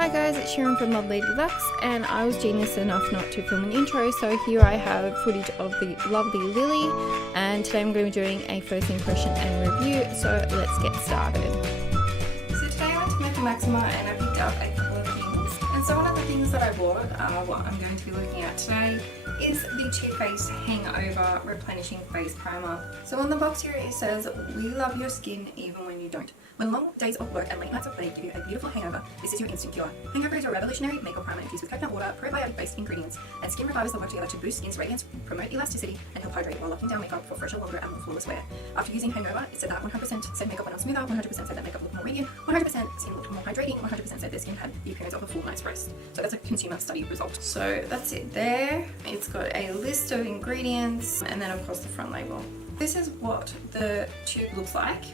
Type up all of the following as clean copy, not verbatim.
Hi guys, it's Sharon from Lady Luxe, and I was genius enough not to film an intro, so here I have footage of the lovely Lily, and today I'm going to be doing a first impression and review, so let's get started. So today I went to Mecca Maxima and I picked up a couple of things, and so one of the things that I bought, what I'm going to be looking at today, is the Too Faced Hangover Replenishing Face Primer. So on the box here it says, "We love your skin even when you don't. When long days of work and late nights of play give you a beautiful hangover, this is your instant cure. Hangover is a revolutionary makeup primer infused with coconut water, probiotic-based ingredients, and skin revivers that work together to boost skin's radiance, promote elasticity, and help hydrate while locking down makeup for fresher, longer, and more flawless wear. After using Hangover, it said that 100% said makeup went on smoother, 100% said that makeup looked more radiant, 100% skin looked more hydrating, 100% said their skin had the appearance of a full night's rest." So that's a consumer study result. So that's it there. It's got a list of ingredients, and then of course the front label. This is what the tube looks like.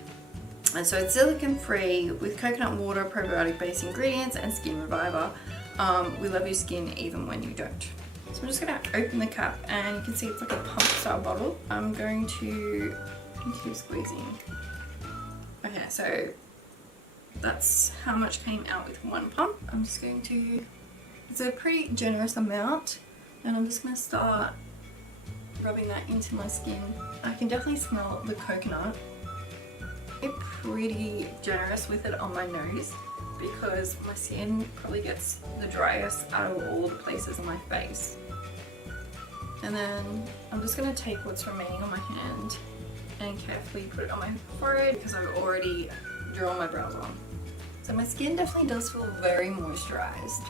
And so it's silicone free with coconut water, probiotic based ingredients, and skin reviver. We love your skin even when you don't. So I'm just going to open the cap, and you can see it's like a pump style bottle. I'm going to continue squeezing. Okay, so that's how much came out with one pump. I'm just going to, it's a pretty generous amount, and I'm just going to start rubbing that into my skin. I can definitely smell the coconut. Pretty generous with it on my nose because my skin probably gets the driest out of all the places on my face. And then I'm just going to take what's remaining on my hand and carefully put it on my forehead because I've already drawn my brows on. So my skin definitely does feel very moisturized.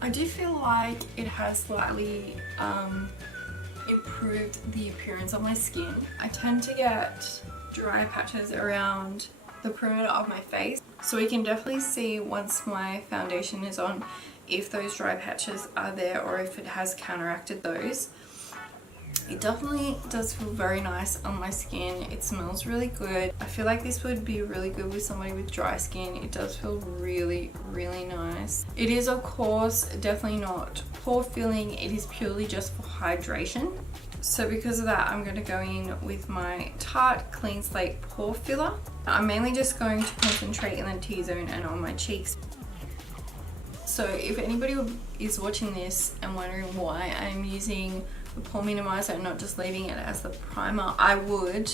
I do feel like it has slightly improved the appearance of my skin. I tend to get dry patches around the perimeter of my face, so we can definitely see once my foundation is on if those dry patches are there or if it has counteracted those. It definitely does feel very nice on my skin. It smells really good. I feel like this would be really good with somebody with dry skin. It does feel really nice. It is of course definitely not pore filling, it is purely just for hydration. So because of that, I'm going to go in with my Tarte Clean Slate Pore Filler. I'm mainly just going to concentrate in the T-zone and on my cheeks. So if anybody is watching this and wondering why I'm using the pore minimizer and not just leaving it as the primer, I would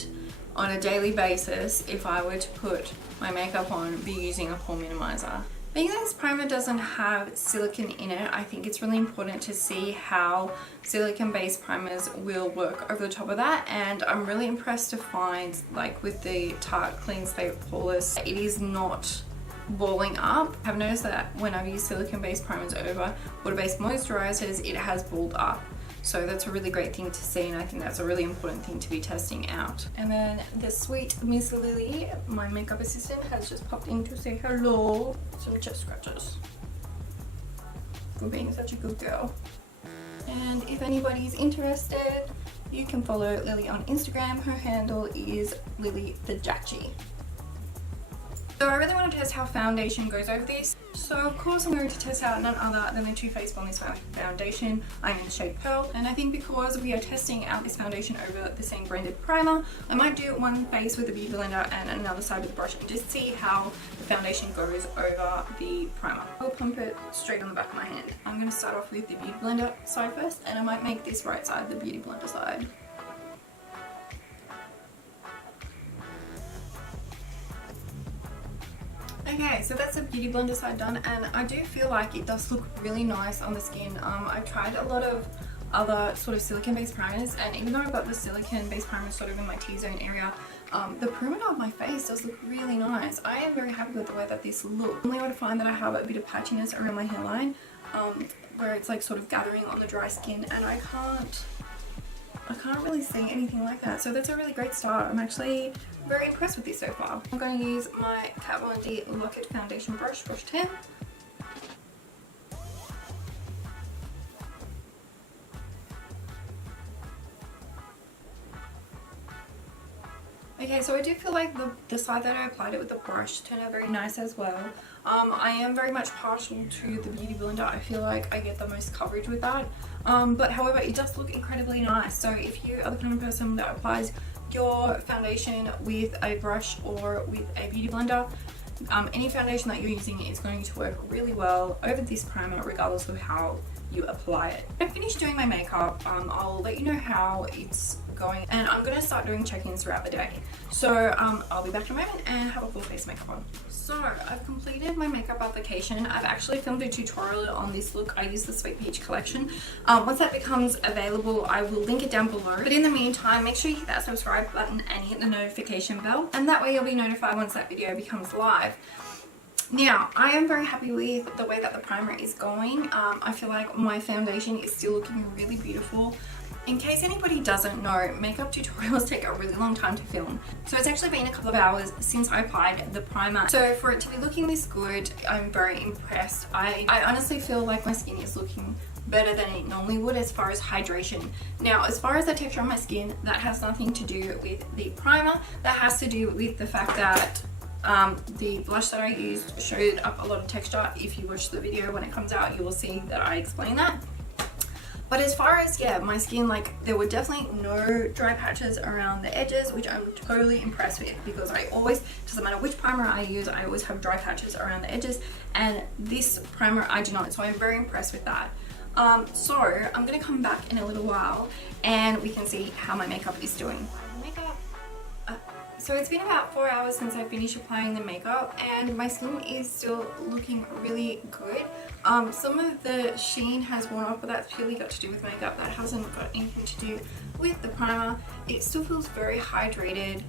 on a daily basis, if I were to put my makeup on, be using a pore minimizer. Being that this primer doesn't have silicone in it, I think it's really important to see how silicone-based primers will work over the top of that, and I'm really impressed to find, like with the Tarte Clean Slate Poreless, it is not balling up. I've noticed that when I've used silicone-based primers over water-based moisturizers, it has balled up. So that's a really great thing to see, and I think that's a really important thing to be testing out. And then the sweet Miss Lily, my makeup assistant, has just popped in to say hello. Some chest scratches for being such a good girl. And if anybody's interested, you can follow Lily on Instagram. Her handle is Lily the Jackie. So I really want to test how foundation goes over this. So of course I'm going to test out none other than the Too Faced Boneless Foundation. I'm in the shade Pearl, and I think because we are testing out this foundation over the same branded primer, I might do one face with a beauty blender and another side with a brush and just see how the foundation goes over the primer. I'll pump it straight on the back of my hand. I'm going to start off with the beauty blender side first, and I might make this right side the beauty blender side. Okay, so that's the beauty blender side done, and I do feel like it does look really nice on the skin. I've tried a lot of other sort of silicone based primers, and even though I've got the silicone based primer sort of in my T-zone area, the perimeter of my face does look really nice. I am very happy with the way that this looks. Normally I would find that I have a bit of patchiness around my hairline, where it's like sort of gathering on the dry skin, and I can't really see anything like that. So that's a really great start. I'm actually very impressed with this so far. I'm going to use my Kat Von D Lock-It Foundation brush 10. Okay, so I do feel like the side that I applied it with the brush turned out very nice as well. I am very much partial to the beauty blender. I feel like I get the most coverage with that. But however, it does look incredibly nice. So if you are the kind of person that applies your foundation with a brush or with a beauty blender, any foundation that you're using is going to work really well over this primer regardless of how you apply it. When I finish doing my makeup, I'll let you know how it's going, and I'm going to start doing check-ins throughout the day. So I'll be back in a moment and have a full face makeup on. So I've completed my makeup application. I've actually filmed a tutorial on this look. I use the Sweet Peach collection. Once that becomes available, I will link it down below. But in the meantime, make sure you hit that subscribe button and hit the notification bell, and that way you'll be notified once that video becomes live. Now, I am very happy with the way that the primer is going. I feel like my foundation is still looking really beautiful. In case anybody doesn't know, makeup tutorials take a really long time to film. So it's actually been a couple of hours since I applied the primer. So for it to be looking this good, I'm very impressed. I honestly feel like my skin is looking better than it normally would as far as hydration. Now, as far as the texture of my skin, that has nothing to do with the primer. That has to do with the fact that the blush that I used showed up a lot of texture. If you watch the video when it comes out, you will see that I explain that. But as far as, yeah, my skin, like, there were definitely no dry patches around the edges, which I'm totally impressed with, because I always, doesn't matter which primer I use, I always have dry patches around the edges, and this primer I do not, so I'm very impressed with that. So I'm going to come back in a little while and we can see how my makeup is doing. So it's been about 4 hours since I finished applying the makeup, and my skin is still looking really good. Some of the sheen has worn off, but that's purely got to do with makeup. That hasn't got anything to do with the primer. It still feels very hydrated.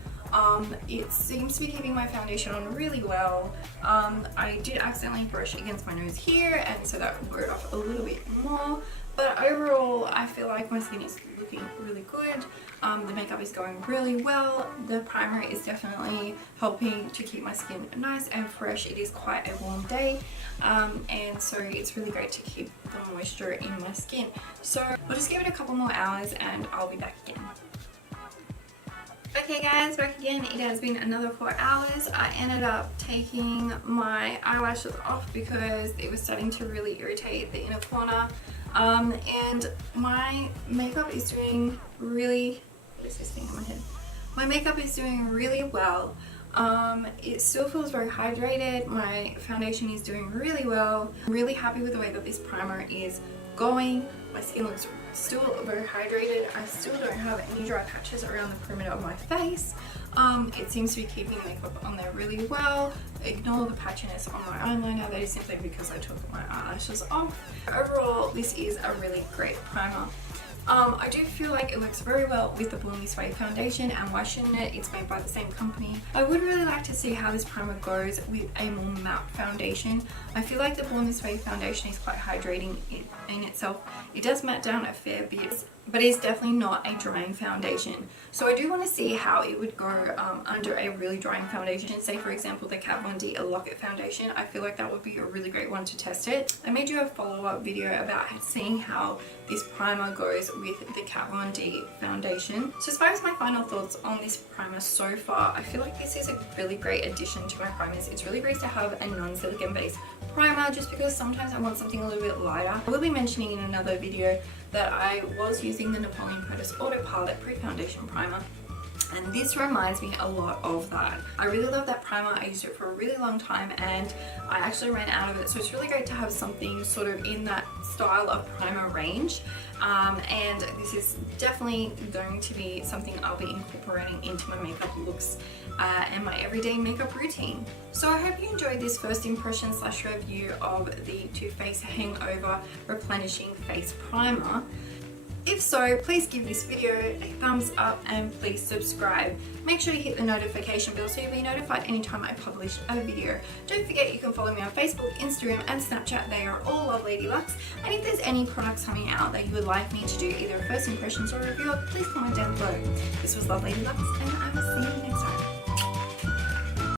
It seems to be keeping my foundation on really well. I did accidentally brush against my nose here, and so that wore it off a little bit more. But overall, I feel like my skin is looking really good. The makeup is going really well. The primer is definitely helping to keep my skin nice and fresh. It is quite a warm day, and so it's really great to keep the moisture in my skin. So we'll just give it a couple more hours and I'll be back again. Okay guys, back again. It has been another 4 hours. I ended up taking my eyelashes off because it was starting to really irritate the inner corner. And my makeup is doing really, what is this thing on my head? My makeup is doing really well. It still feels very hydrated. My foundation is doing really well. I'm really happy with the way that this primer is going. My skin looks still very hydrated. I still don't have any dry patches around the perimeter of my face. It seems to be keeping makeup on there really well. Ignore the patchiness on my eyeliner. That is simply because I took my eyelashes off. Overall, this is a really great primer. I do feel like it works very well with the Bloomy Sway foundation, and why shouldn't it? It's made by the same company. I would really like to see how this primer goes with a more matte foundation. I feel like the Bloomy Sway foundation is quite hydrating in itself. It does matte down a fair bit, but it's definitely not a drying foundation. So I do want to see how it would go under a really drying foundation. Say for example the Kat Von D Lock-It foundation. I feel like that would be a really great one to test it. I made you a follow-up video about seeing how this primer goes with the Kat Von D foundation. So as far as my final thoughts on this primer so far, I feel like this is a really great addition to my primers. It's really great to have a non-silicone based primer, just because sometimes I want something a little bit lighter. I will be mentioning in another video that I was using the Napoleon Curtis Auto Palette Pre-Foundation Primer, and this reminds me a lot of that. I really love that primer. I used it for a really long time and I actually ran out of it, so it's really great to have something sort of in that style of primer range. And this is definitely going to be something I'll be incorporating into my makeup looks and my everyday makeup routine. So I hope you enjoyed this first impression / review of the Too Faced Hangover Replenishing Face Primer. If so, please give this video a thumbs up and please subscribe. Make sure to hit the notification bell so you'll be notified anytime I publish a video. Don't forget you can follow me on Facebook, Instagram and Snapchat. They are all Lovelady Luxe. And if there's any products coming out that you would like me to do either a first impressions or review, please comment down below. This was Lovelady Luxe and I will see you next time.